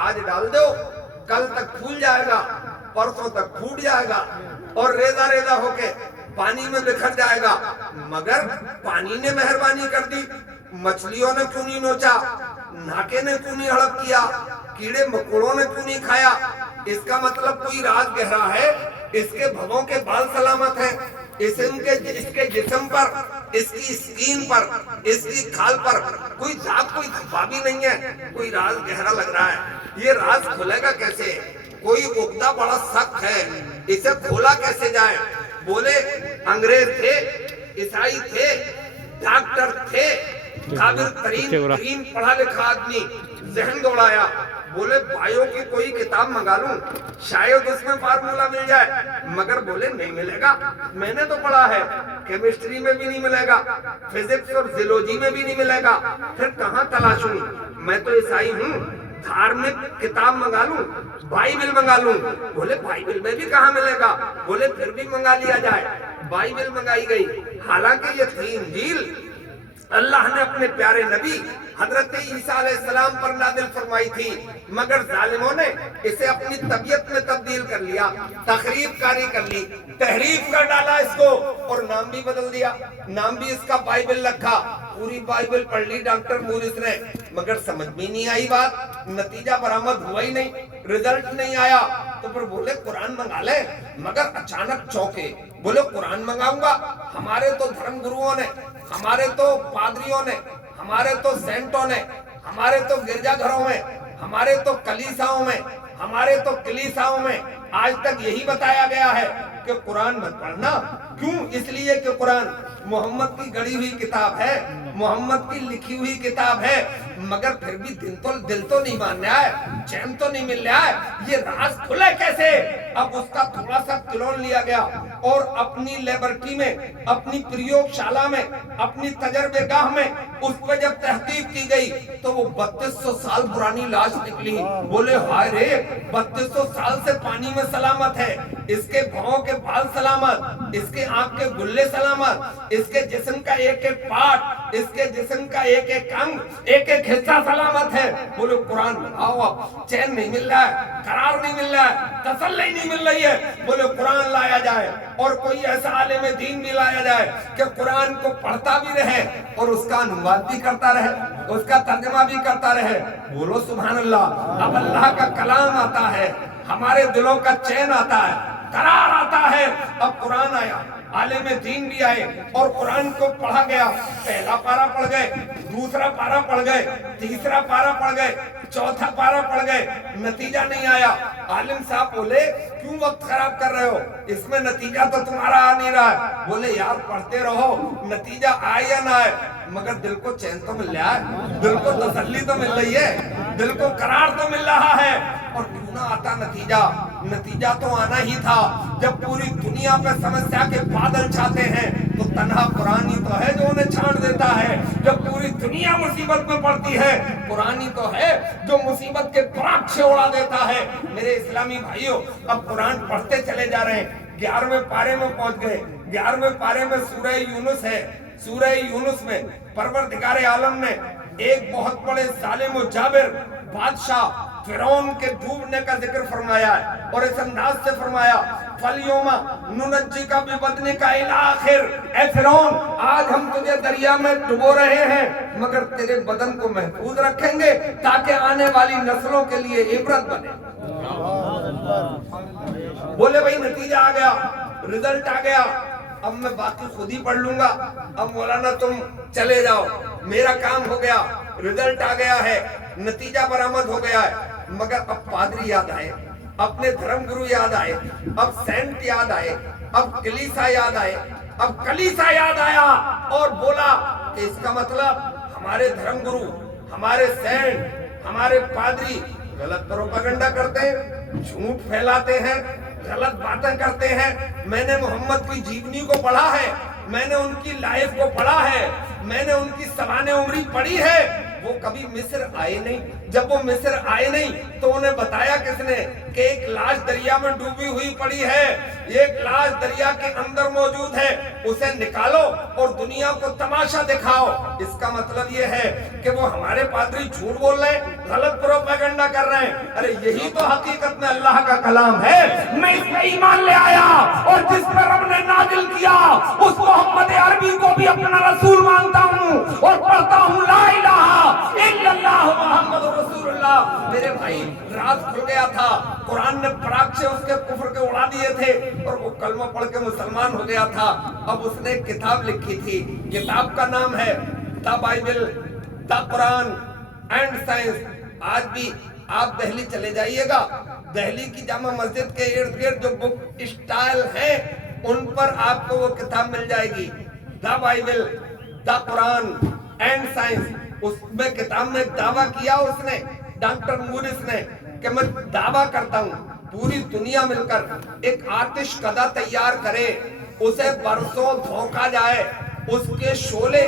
آج ڈال دو کل تک پھول جائے گا، پرسوں تک پھوٹ جائے گا اور ریزہ ریزہ ہو کے پانی میں بکھر جائے گا۔ مگر پانی نے مہربانی کر دی، مچھلیوں نے کیوں نہیں نوچا، ناکے نے کیوں نہیں ہڑپ کیا، کیڑے مکوڑوں نے کیوں نہیں کھایا؟ اس کا مطلب کوئی راز گہرا ہے۔ اس کے بھووں کے بال سلامت ہیں، اس کے جسم پر، اس کی سکین پر، اس کی کھال پر کوئی داغ کوئی دھبا بھی نہیں ہے۔ کوئی راز گہرا لگ رہا ہے، یہ راز کھلے گا کیسے؟ کوئی عقدہ بڑا سخت ہے، اسے کھولا کیسے جائے؟ بولے انگریز تھے، عیسائی تھے، ڈاکٹر تھے، قابل ترین پڑھا لکھا آدمی، ذہن دوڑایا، بولے بھائیوں کی کوئی کتاب منگا لوں شاید اس میں فارمولا مل جائے، مگر بولے نہیں ملے گا، میں نے تو پڑھا ہے، کیمسٹری میں بھی نہیں ملے گا، فزکس اور زیولوجی میں بھی نہیں ملے گا، پھر کہاں تلاشوں؟ میں تو عیسائی ہوں، دھارمک کتاب منگا لوں، بائبل منگا لوں۔ بولے بائبل میں بھی کہاں ملے گا؟ بولے پھر بھی منگا لیا جائے۔ بائبل منگائی گئی، حالانکہ یہ تھی انجیل اللہ نے اپنے پیارے نبی حضرت عیسیٰ علیہ السلام پر نازل فرمائی تھی، مگر ظالموں نے اسے اپنی طبیعت میں تبدیل کر لیا، تخریب کاری کر لی، تحریف کر ڈالا اس کو، اور نام بھی بدل دیا، نام بھی اس کا بائبل رکھا۔ پوری بائبل پڑھ لی ڈاکٹر مورس نے، مگر سمجھ بھی نہیں آئی بات، نتیجہ برآمد ہوا ہی نہیں، رزلٹ نہیں آیا۔ تو پھر بولے قرآن منگا لے، مگر اچانک چونکے، بولے قرآن منگاؤں گا؟ ہمارے تو دھرم گروؤں نے، ہمارے تو پادریوں نے، ہمارے تو سینٹوں نے، ہمارے تو گرجا گھروں میں، ہمارے تو کلیساؤں میں، ہمارے تو کلیساؤں میں آج تک یہی بتایا گیا ہے کہ قرآن مت پڑھنا۔ کیوں؟ اس لیے کہ قرآن محمد کی گڑھی ہوئی کتاب ہے، محمد کی لکھی ہوئی کتاب ہے، مگر پھر بھی دل تو نہیں مان رہا ہے، چین تو نہیں مل رہا ہے، یہ راز کھلے کیسے؟ اب اس کا تھوڑا سا کلون لیا گیا اور اپنی لیبرٹی میں، اپنی پریوگ شالہ میں، اپنی تجربے گاہ میں اس پہ جب تحقیق کی گئی تو وہ 3200 سال پرانی لاش نکلی۔ بولے ہائے رے، 3200 سال سے پانی میں سلامت ہے، اس کے بھاؤں کے بال سلامت، اس کے آنکھ کے گلے سلامت، اس کے جسم کا ایک ایک پارٹ، اس کے جسم کا ایک ایک انگ، ایک ایک حصہ سلامت ہے۔ بولے قرآن بتاؤ، چین نہیں مل رہا ہے، قرار نہیں مل رہا ہے، تسلی نہیں مل رہی ہے، بولے قرآن لایا جائے، اور کوئی ایسا عالم دین بھی لایا جائے کہ قرآن کو پڑھتا بھی رہے اور اس کا انواد بھی کرتا رہے، اس کا ترجمہ بھی کرتا رہے۔ بولو سبحان اللہ۔ اب اللہ کا کلام آتا ہے، ہمارے دلوں کا چین آتا ہے، قرار آتا ہے۔ اب قرآن آیا، عالم دین بھی آئے اور قرآن کو پڑھا گیا، پہلا پارہ پڑھ گئے، دوسرا پارہ پڑھ گئے، تیسرا پارہ پڑھ گئے، چوتھا پارہ پڑھ گئے، نتیجہ نہیں آیا۔ عالم صاحب بولے کیوں وقت خراب کر رہے ہو، اس میں نتیجہ تو تمہارا آ نہیں رہا ہے۔ بولے یار پڑھتے رہو، نتیجہ آئے یا نہ آئے، مگر دل کو چین تو مل رہا ہے، دل کو تسلی تو مل رہی ہے، دل کو قرار تو مل رہا ہے۔ اور کیوں نہ آتا نتیجہ؟ نتیجہ تو آنا ہی تھا۔ جب پوری دنیا پہ سمسیا کے بادل چھاتے ہیں تو تنہا قرآن ہی تو ہے جو انہیں چھانٹ دیتا ہے۔ جب پوری دنیا مصیبت میں پڑتی ہے، قرآن ہی تو ہے جو مصیبت کے پراکشے اڑا دیتا ہے۔ میرے اسلامی بھائیوں، اب قرآن پڑھتے چلے جا رہے ہیں، 11ویں پارے میں پہنچ گئے۔ 11ویں پارے میں سورہ یونس ہے۔ سورہ یونس میں پروردگار عالم نے ایک بہت بڑے ظالم و جابر بادشاہ فرعون کے ڈوبنے کا ذکر فرمایا ہے، اور اس انداز سے فرمایا فَالْيَوْمَ نُنَجِّيكَ بِبَدْنِكَ إِلَى آخِرِ، اے فرعون آج ہم تجھے دریا میں ڈبو رہے ہیں، مگر تیرے بدن کو محفوظ رکھیں گے تاکہ آنے والی نسلوں کے لیے عبرت بنے۔ بولے بھائی نتیجہ آ گیا، رزلٹ آ گیا، اب میں باقی خود ہی پڑھ لوں گا، اب مولانا تم چلے جاؤ، میرا کام ہو گیا، رزلٹ آ گیا ہے، نتیجہ برآمد ہو گیا ہے۔ مگر اب پادری یاد آئے، اپنے دھرم گرو یاد آئے، اب سینٹ یاد آئے، اب کلیسا یاد آئے، اب کلیسا یاد آیا اور بولا کہ اس کا مطلب ہمارے دھرم گرو، ہمارے سینٹ، ہمارے پادری غلط پروپیگنڈا کرتے ہیں، جھوٹ پھیلاتے ہیں، غلط باتیں کرتے ہیں۔ میں نے محمد کی جیونی کو پڑھا ہے، میں نے ان کی لائف کو پڑھا ہے، میں نے ان کی سوانح عمری پڑھی ہے۔ وہ کبھی مصر آئے نہیں، جب وہ مصر آئے نہیں تو انہیں بتایا کس نے؟ کہ ایک لاش دریا میں ڈوبی ہوئی پڑی ہے، ایک لاش دریا کے اندر موجود ہے، اسے نکالو اور دنیا کو تماشا دکھاؤ۔ اس کا مطلب یہ ہے کہ وہ ہمارے پادری جھوٹ بول رہے ہیں، غلط پروپیگنڈا کر رہے ہیں۔ ارے یہی تو حقیقت میں اللہ کا کلام ہے۔ میں اس میں ایمان لے آیا اور جس پر رب نے نازل کیا اس محمد عربی کو بھی اپنا رسول مانتا ہوں اور پڑھتا ہوں لا الہ الا اللہ محمد رسول اللہ۔ میرے بھائی راز کھل گیا تھا، قرآن نے پراگ سے اس کے کفر کے اڑا دیے تھے اور وہ کلمہ پڑھ کے مسلمان ہو گیا تھا۔ اب اس نے ایک کتاب لکھی تھی، کتاب کا نام ہے دا Bible, the Quran and science. آج بھی آپ دہلی چلے جائیے گا، دہلی کی جامع مسجد کے ارد گرد جو بک اسٹائل ہیں ان پر آپ کو وہ کتاب مل جائے گی، the Bible, the Quran and science. اس میں کتاب میں دعویٰ کیا اس نے، ڈاکٹر مورس نے، کہ میں دعویٰ کرتا ہوں پوری دنیا مل کر ایک آتش کدہ تیار کرے، اسے برسوں دھوکا جائے، اس کے شعلے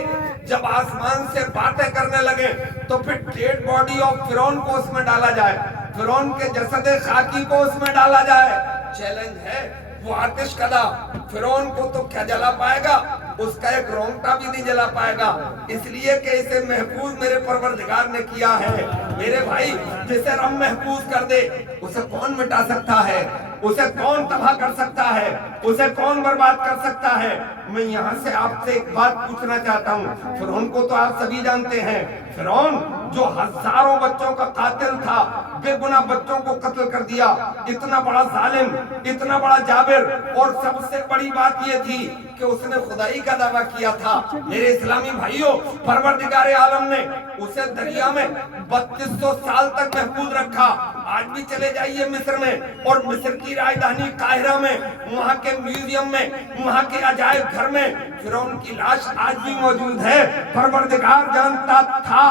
جب آسمان سے باتیں کرنے لگے تو پھر ڈیڈ باڈی آف فرعون کو اس میں ڈالا جائے، فرعون کے جسد خاکی کو اس میں ڈالا جائے۔ چیلنج ہے، وہ آتش کدہ فرعون کو تو کیا جلا پائے گا، اس کا ایک رونگٹا بھی نہیں جلا پائے گا، اس لیے کہ اسے محفوظ میرے پروردگار نے کیا ہے۔ میرے بھائی جسے رب محفوظ کر دے اسے کون مٹا سکتا ہے، اسے کون تباہ کر سکتا ہے، اسے کون برباد کر سکتا ہے۔ میں یہاں سے آپ سے ایک بات پوچھنا چاہتا ہوں، فرعون کو تو آپ سبھی جانتے ہیں، فرعون جو ہزاروں بچوں کا قاتل تھا، بے گناہ بچوں کو قتل کر دیا، اتنا بڑا ظالم، اتنا بڑا جابر، اور سب سے بڑی بات یہ تھی کہ اس نے خدائی کا دعویٰ کیا تھا۔ میرے اسلامی بھائیوں، پروردگار عالم نے اسے دریا میں 3200 سال تک محفوظ رکھا۔ آج بھی چلے جائیے مصر میں، اور مصر کی راجدھانی قاہرہ میں، وہاں کے میوزیم میں، وہاں کے عجائب گھر میں فرعون کی لاش آج بھی موجود ہے۔ پروردگار جانتا تھا،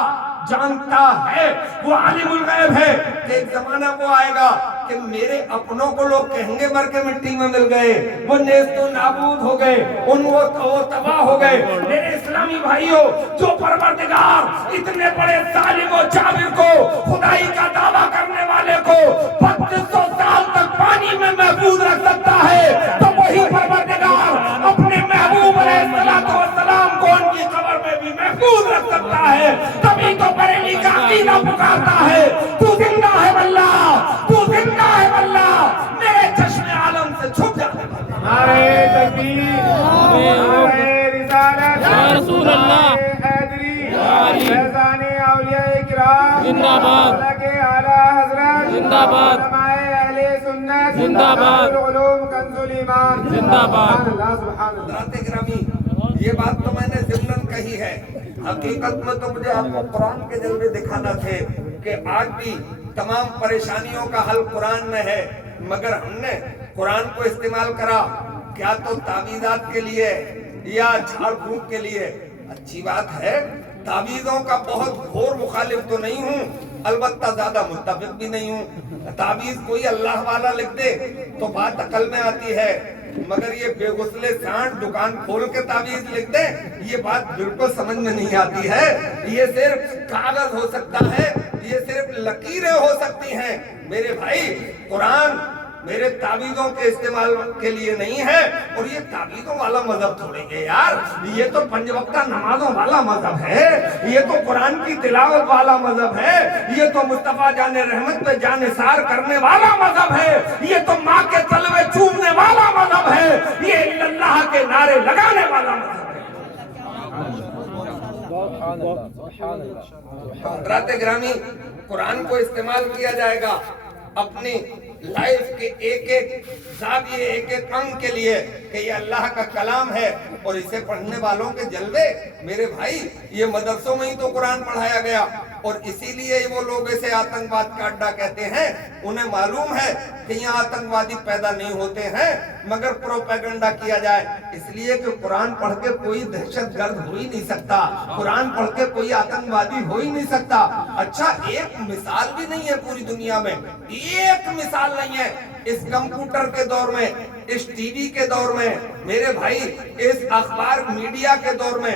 جانتا ہے، وہ عالم الغیب ہے کہ ایک زمانہ وہ آئے گا کہ میرے اپنوں کو لوگ کہیں گے مر کے مٹی میں مل گئے، وہ نیست و نابود ہو گئے، وہ تباہ ہو گئے۔ میرے اسلامی بھائیوں، جو پروردگار اتنے بڑے ظالم و جابر کو، خدائی کا دعویٰ کرنے والے کو 3200 سال تک پانی میں محفوظ رکھ سکتا ہے، تو وہی پروردگار اپنے محبوب علیہ السلام کو ان کی قبر میں بھی محفوظ رکھ سکتا ہے۔ تبھی تو بریلی کا عقیدہ پکارتا ہے تو زندہ ہے واللہ، تو زندہ ہے واللہ، میرے چشم عالم سے چھپ جا۔ نعرہ تکبیر، نعرہ رسالت، یا رسول اللہ، حیدری، علی، فیضان اولیاء کرام، زندہ باد، فلک اعلیٰ حضرت، زندہ باد، علماء اہل سنت، زندہ باد، دار العلوم کنز الایمان، زندہ باد۔ سبحان اللہ سبحان اللہ۔ حضرات گرامی، یہ بات تو میں نے ضمناً کہی ہے، حقیقت میں تو مجھے آپ کو قرآن کے جلوے دکھانا تھے کہ آج بھی تمام پریشانیوں کا حل قرآن میں ہے، مگر ہم نے قرآن کو استعمال کرا کیا تو تعویذات کے لیے یا جھاڑ پھونک کے لیے۔ اچھی بات ہے، تعویذوں کا بہت گھور مخالف تو نہیں ہوں، البتہ زیادہ متفق بھی نہیں ہوں۔ تعویذ کوئی اللہ والا لکھ دے تو بات عقل میں آتی ہے، مگر یہ بے غسلے سانٹ دکان کھول کے تعویذ لکھ دے، یہ بات بالکل سمجھ میں نہیں آتی ہے۔ یہ صرف کاغذ ہو سکتا ہے، یہ صرف لکیریں ہو سکتی ہیں۔ میرے بھائی، قرآن میرے تعویذوں کے استعمال کے لیے نہیں ہے، اور یہ تعویذوں والا مذہب تھوڑی ہے یار، یہ تو 5 وقتہ نمازوں والا مذہب ہے، یہ تو قرآن کی تلاوت والا مذہب ہے، یہ تو مصطفیٰ جان رحمت پہ جان نثار کرنے والا مذہب ہے، یہ تو ماں کے تلوے چومنے والا مذہب ہے، یہ اللہ کے نعرے لگانے والا مذہب ہے۔ حضرات گرامی، قرآن کو استعمال کیا جائے گا اپنی لائف کے ایک ایک زاویے، ایک ایک انگ کے لیے کہ یہ اللہ کا کلام ہے، اور اسے پڑھنے والوں کے جلوے۔ میرے بھائی، یہ مدرسوں میں ہی تو قرآن پڑھایا گیا، اور اسی لیے وہ لوگ اسے آتنکواد کا اڈا کہتے ہیں۔ انہیں معلوم ہے کہ یہاں آتنکوادی پیدا نہیں ہوتے ہیں، مگر پروپیگنڈا کیا جائے، اس لیے کہ قرآن پڑھ کے کوئی دہشت گرد ہو ہی نہیں سکتا، قرآن پڑھ کے کوئی آتنکوادی ہو ہی نہیں سکتا۔ اچھا، ایک مثال بھی نہیں ہے پوری دنیا میں، ایک مثال نہیں ہے اس کمپیوٹر کے دور میں، اس ٹی وی کے دور میں، میرے بھائی اس اخبار میڈیا کے دور میں،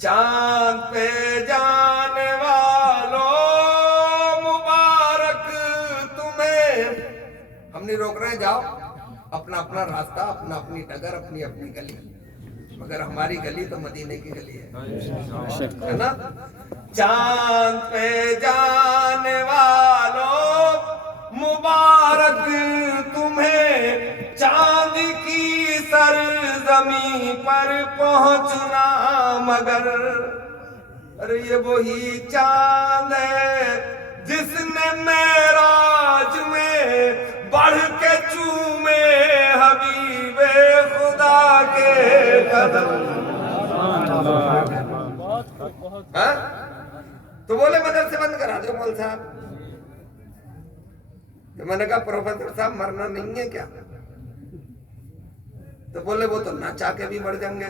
چاند پہ جانے والوں مبارک تمہیں. ہم نہیں روک رہے ہیں، جاؤ اپنا اپنا راستہ، اپنا اپنی ڈگر، اپنی اپنی گلی، مگر ہماری گلی تو مدینے کی گلی ہے نا. چاند پہ جانے والوں مبارک تمہیں، چاند کی سرزمین پر پہنچنا مگر. ارے یہ وہی چاند ہے جس نے معراج میں بڑھ کے چومے حبیب خدا کے قدم. تو بولے مدرسے بند کرا دو مول صاحب. تو میں نے کہا پروفیسر صاحب مرنا نہیں ہے کیا؟ تو بولے وہ تو نہ چاہ کے بھی مر جائیں گے.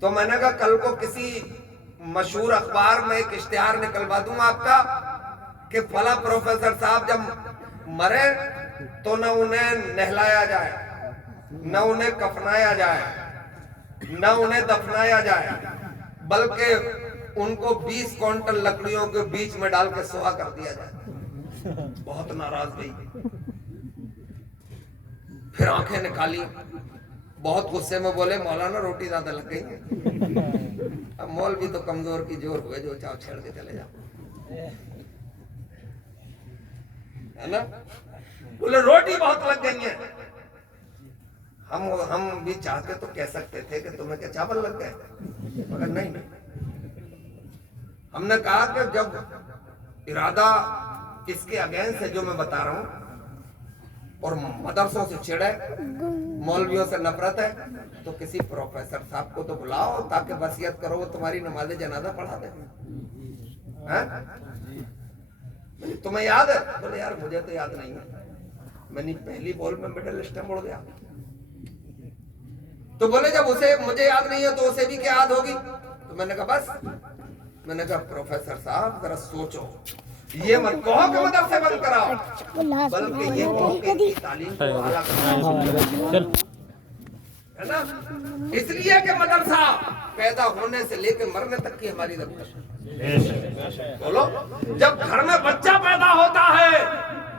تو میں نے کہا کل کو کسی مشہور اخبار میں ایک اشتہار نکلوا دوں آپ کا کہ فلاں پروفیسر صاحب جب مرے تو نہ انہیں نہلایا جائے، نہ انہیں کفنایا جائے، نہ انہیں دفنایا جائے، بلکہ ان کو 20 کوئنٹل لکڑیوں کے بیچ میں ڈال کے سوا کر دیا جائے. بہت ناراض ہوئی، پھر آنکھیں نکالی، بہت غصے میں بولے مولانا روٹی زیادہ لگ گئی. اب مولوی تو کمزور کی جور ہوئے، جو چاہو چھیڑ کے چلے جاؤ، ہے نا. بولے روٹی بہت لگ گئی ہیں. ہم بھی چاہتے تو کہہ سکتے تھے کہ تمہیں کیا چاول لگ گئے، مگر نہیں. ہم نے کہا کہ جب ارادہ اس کے اگینسٹ ہے جو میں بتا رہا ہوں، اور مدرسوں سے چھڑے، مولویوں سے نفرت ہے، تو کسی پروفیسر صاحب کو تو بلاؤ تاکہ وصیت کرو وہ تمہاری نماز جنازہ پڑھا دے. تمہیں یاد ہے؟ بولے یار مجھے تو یاد نہیں ہے، میں نے پہلی بال میں مڈل اسٹمپ اڑ گیا. تو بولے جب اسے مجھے یاد نہیں ہے تو اسے بھی کیا یاد ہوگی؟ تو میں نے کہا بس. میں نے کہا پروفیسر صاحب ذرا سوچو، یہ مت کہو کہ مدرسے بند کراؤ، بلکہ یہ کہو کہ کی تعلیم کو اعلیٰ کرو، ہے نا. اس لیے کہ مدرسہ پیدا ہونے سے لے کے مرنے تک کی ہماری ضرورت ہے. بولو، جب گھر میں بچہ پیدا ہوتا ہے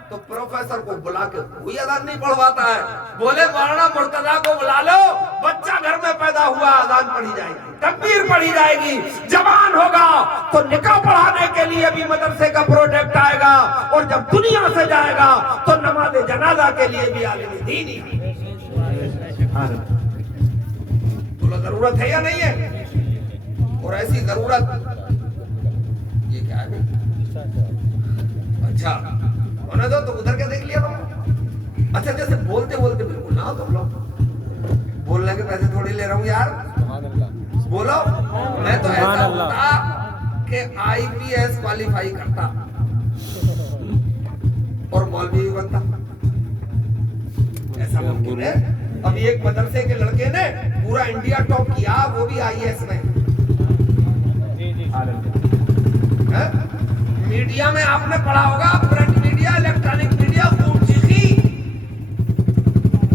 تو پروفیسر کو بلا کے کوئی اذان نہیں پڑھواتا ہے. بولے مولانا مرتضیٰ کو بلا لو، بچہ گھر میں پیدا ہوا، اذان پڑھی جائے گی، تکبیر پڑھی جائے گی. جوان ہوگا تو نکاح پڑھانے کے لیے بھی مدرسے کا پروجیکٹ آئے گا، اور جب دنیا سے جائے گا تو نماز جنازہ کے لیے بھی عالم دین ہی. بولو ضرورت ہے یا نہیں ہے؟ اور ایسی ضرورت یہ کیا ہے؟ اچھا ہونے دو تو ادھر کے دیکھ لیا تم. اچھا جیسے بولتے بولتے بالکل نہ تم لوگ، بولنے کے پیسے تھوڑی لے رہا ہوں یار. بولو، میں تو ایسا ہوتا کہ IPS کوالیفائی کرتا اور مولوی بھی بنتا. ایسا ممکن ہے؟ ابھی ایک مدرسے کے لڑکے نے پورا انڈیا ٹاپ کیا، وہ بھی IAS میں. میڈیا میں آپ نے پڑھا ہوگا، پرنٹ میڈیا، الیکٹرانک میڈیا خوب چیخی.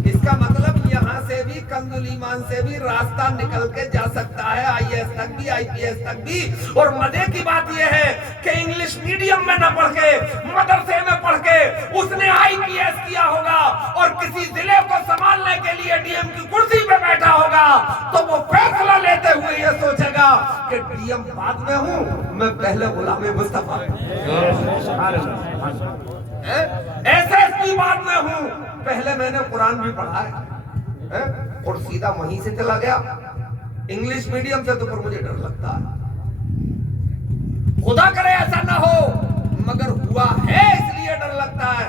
اس کا مطلب یہاں سے بھی کنزل ایمان سے بھی راستہ نکل کے جا سکتا ہے IAS تک بھی، IPS تک بھی. اور مزے کی بات یہ ہے کہ انگلش میڈیم میں نہ پڑھ کے مدرسے میں پڑھ کے اس نے IPS کیا ہوگا، اور کسی ضلع کو سنبھالنے کے لیے DM کی کرسی پہ بیٹھا ہوگا تو وہ فیصلہ لیتے ہوئے یہ سوچے گا کہ DM بعد میں ہوں، میں پہلے غلام مصطفیٰ، SSP بعد میں ہوں، پہلے میں نے قرآن بھی پڑھا ہے، اور سیدھا وہیں سے چلا گیا. انگلش میڈیم سے تو پر مجھے ڈر لگتا ہے. خدا کرے ایسا نہ ہو، مگر ہوا ہے اس لیے ڈر لگتا ہے.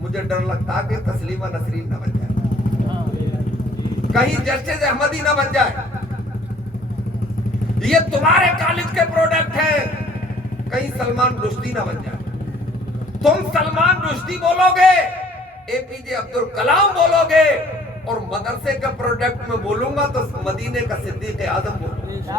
مجھے ڈر لگتا ہے کہ تسلیمہ نسرین نہ بن جائے، کہیں جسٹس احمدی نہ بن جائے. یہ تمہارے کالج کے پروڈکٹ ہیں، کہیں سلمان رشدی نہ بن جائے. تم سلمان رشدی بولو گے، APJ عبد الکلام بولو گے، اور مدرسے کے پروڈکٹ میں بولوں گا تو مدینے کا صدیق اعظم بولوں گا،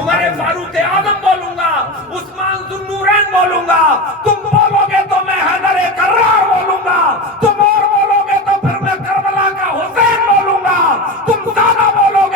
عمر فاروق اعظم بولوں گا، عثمان ذو النورین بولوں گا. تم بولو گے تو میں حیدر کرار بولوں گا، تم اور بولو گے تو پھر میں کربلا کا حسین بولوں گا. تم زیادہ بولو گے